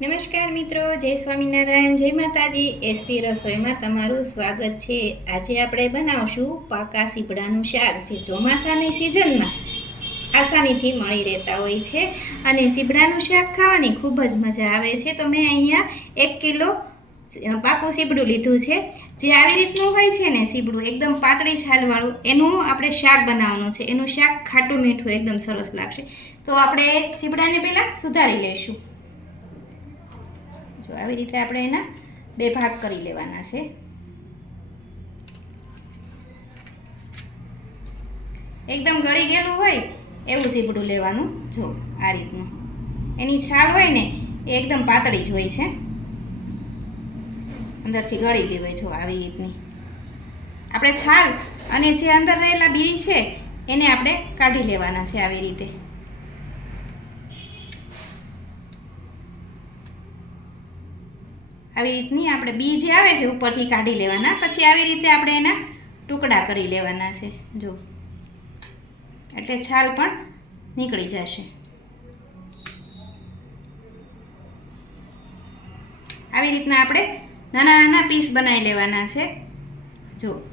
નમસ્કાર મિત્રો, જય સ્વામિનારાયણ, જય માતાજી. એસપી રસોઈમાં તમારું સ્વાગત છે. આજે આપણે બનાવશું પાકા સીપડાનું શાક, જે ચોમાસાની સિઝનમાં આસાનીથી મળી રહેતા હોય છે. અને સીપડાનું શાક ખાવાની ખૂબ જ મજા આવે છે. તો મેં અહીંયા એક કિલો પાકું સીપડું લીધું છે. જે આવી રીતનું હોય છે ને, સીપડું એકદમ પાતળી છાલવાળું, એનું આપણે શાક બનાવવાનું છે. એનું શાક ખાટું મીઠું એકદમ સરસ લાગશે. તો આપણે સીપડાને પહેલાં સુધારી લઈશું. જો આવી રીતે આપણે એના બે ભાગ કરી લેવાના છે. એકદમ ગળી ગયેલું હોય એવું સીપડું લેવાનું. જો, આ રીતનું. એની છાલ હોય ને, એ એકદમ પાતળી જ હોય છે. અંદરથી ગળેલી હોય, જો, આવી રીતની. આપણે છાલ અને જે અંદર રહેલા બી છે, એને આપણે કાઢી લેવાના છે આવી રીતે. આવી રીતની આપણે બી જે આવે છે ઉપરથી કાઢી લેવાના. પછી આવી રીતે આપણે એના ટુકડા કરી લેવાના છે. જો. એટલે છાલ પણ નીકળી જશે. આવી રીતના આપણે નાના નાના પીસ બનાવી લેવાના છે. જો.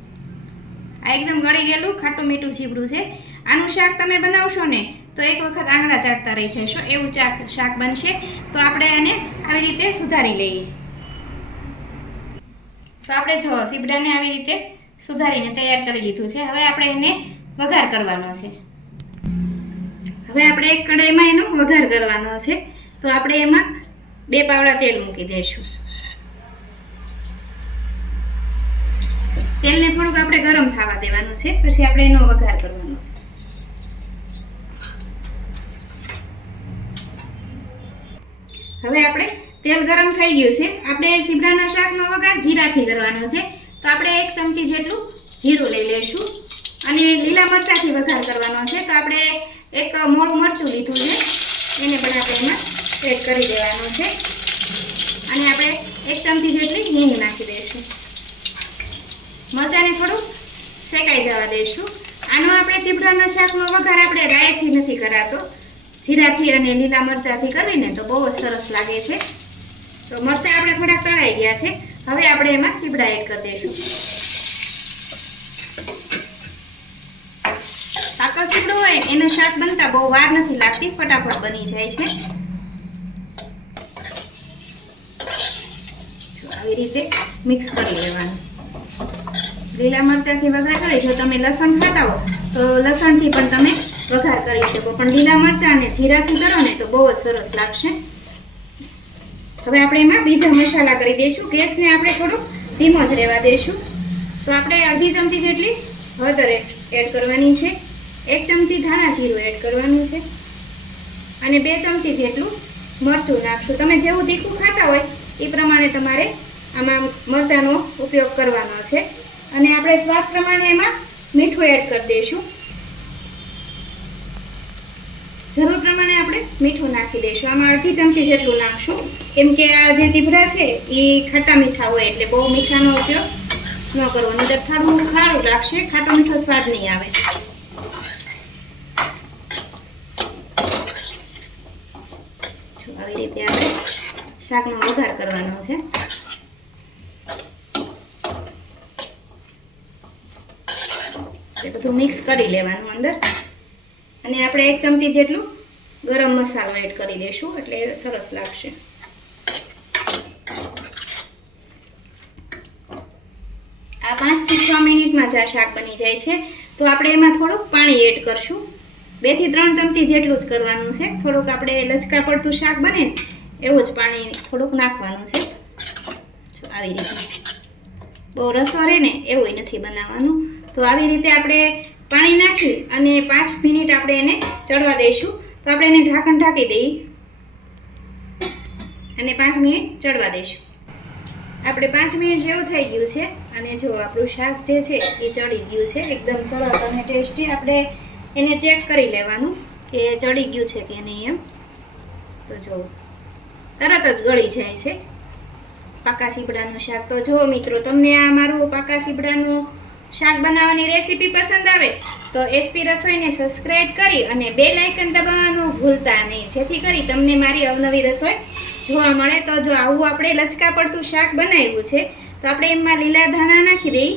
આ એકદમ ગળી ગયેલું ખાટું મીઠું ચીપડું છે. આનું શાક તમે બનાવશો ને, તો એક વખત આંગળા ચાટતા રહી જશો. એવું ચાક શાક બનશે. તો આપણે આને આવી રીતે સુધારી લઈએ. તો આપણે જો સીબડાને આવી રીતે સુધારીને તૈયાર કરી લીધું છે. હવે આપણે એને વઘાર કરવાનો છે. હવે આપણે એક કઢાઈમાં એનો વઘાર કરવાનો છે. તો આપણે એમાં બે પાવડા તેલ મૂકી દઈશું. તેલને થોડુંક આપણે ગરમ થવા દેવાનું છે. પછી આપણે એનો વઘાર કરવાનો છે. હવે આપણે તેલ ગરમ થઈ ગયું છે. આપણે ઝીબ્રાના શાકનો વઘાર જીરાથી કરવાનો છે. તો આપણે એક ચમચી જેટલું જીરું લઈ લઈશું. અને લીલા મરચાંથી વઘાર કરવાનો છે. તો આપણે એક મોળું મરચું લીધું છે. એને પણ આપણે એમાં એડ કરી દેવાનું છે. અને આપણે એક ચમચી જેટલી હિંગ નાખી દઈશું. મરચાંને થોડું શેકાઈ જવા દઈશું. આનો આપણે ચીબડાના શાકનો વઘાર આપણે રાયથી નથી કરાતો. જીરાથી અને લીલા મરચાંથી કરીને તો બહુ જ સરસ લાગે છે. તો મરચાં આપણે થોડા તળાઈ ગયા છે. હવે આપણે એમાં ચીબડા એડ કરી દઈશું. પાકલ ચીબડું હોય, એનો શાક બનતા બહુ વાર નથી લાગતી, ફટાફટ બની જાય છે. આવી રીતે મિક્સ કરી લેવાનું. લીલા મરચાંથી વઘાર કરી. જો તમે લસણ ખાતા હો, તો લસણથી પણ તમે વઘાર કરી શકો. પણ લીલા મરચાં અને જીરાથી કરો ને તો બહુ જ સરસ લાગશે. હવે આપણે એમાં બીજા મસાલા કરી દઈશું. ગેસને આપણે થોડું ધીમો જ રહેવા દઈશું. તો આપણે અડધી ચમચી જેટલી હળદર એડ કરવાની છે. એક ચમચી ધાણા જીરું એડ કરવાનું છે. અને બે ચમચી જેટલું મરચું નાખશું. તમે જેવું તીખું ખાતા હોય એ પ્રમાણે તમારે આમાં મરચાંનો ઉપયોગ કરવાનો છે. અને આપણે સ્વાદ પ્રમાણે એમાં મીઠું એડ કરી દઈશું. જરૂર પ્રમાણે આપણે મીઠું નાખી દઈશું. આમાં અડધી ચમચી જેટલું નાખશું. કેમ કે આ જે ચીભડા છે, એ ખાટા મીઠા હોય એટલે બહુ મીઠાનો ઉપયોગ ન કરવો. નહીં ખાડું સારું લાગશે, ખાટો મીઠો સ્વાદ નહીં આવે. આવી રીતે આપણે શાકનો વઘાર કરવાનો છે. એ બધું મિક્સ કરી લેવાનું અંદર. અને આપણે એક ચમચી જેટલું ગરમ મસાલો એડ કરી દઈશું, એટલે સરસ લાગશે. આ પાંચથી છ મિનિટમાં જ આ શાક બની જાય છે. તો આપણે એમાં થોડુંક પાણી એડ કરશું. બેથી ત્રણ ચમચી જેટલું જ કરવાનું છે. થોડુંક આપણે લચકા પડતું શાક બને એવું જ પાણી થોડુંક નાખવાનું છે. આવી રીતે. બહુ રસો રહે ને, એવું નથી બનાવવાનું. તો આવી રીતે આપણે પાણી નાખી અને પાંચ મિનિટ આપણે એને ચડવા દઈશું. તો આપણે એને ઢાંકણ ઢાંકી દઈએ. અને પાંચ મિનિટ ચડવા દઈશું. આપણે પાંચ મિનિટ જેવું થઈ ગયું છે. અને જો આપણું શાક જે છે એ ચડી ગયું છે. એકદમ સરસ અને ટેસ્ટી. આપણે એને ચેક કરી લેવાનું કે ચડી ગયું છે કે નહીં એમ. તો જો, તરત જ ગળી જાય છે. પાકા સીપડાનું શાક તો જો મિત્રો, તમને આ મારું પાકા સીપડાનું શાક બનાવવાની રેસીપી પસંદ આવે તો એસપી રસોઈને સબસ્ક્રાઇબ કરી અને બે લાઇકન દબાવવાનું ભૂલતા નહીં. જેથી કરી તમને મારી અવનવી રસોઈ જોવા મળે. તો જો આવું આપણે લચકા પડતું શાક બનાવ્યું છે, તો આપણે એમાં લીલા ધાણા નાખી દઈ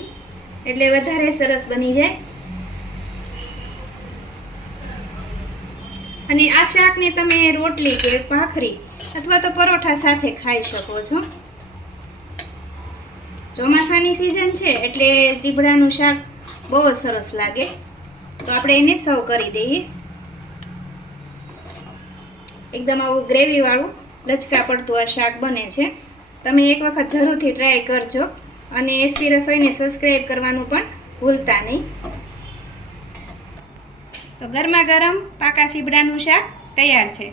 એટલે વધારે સરસ બની જાય. અને આ શાકને તમે રોટલી કે ભાખરી અથવા તો પરોઠા સાથે ખાઈ શકો છો. ચોમાસાની સિઝન છે એટલે ચીબડાનું શાક બહુ જ સરસ લાગે. તો આપણે એને સર્વ કરી દઈએ. એકદમ આવું ગ્રેવીવાળું લચકા પડતું આ શાક બને છે. તમે એક વખત જરૂરથી ટ્રાય કરજો અને એસપી રસોઈને સબસ્ક્રાઈબ કરવાનું પણ ભૂલતા નહીં. તો ગરમા ગરમ પાકા સીબડાનું શાક તૈયાર છે.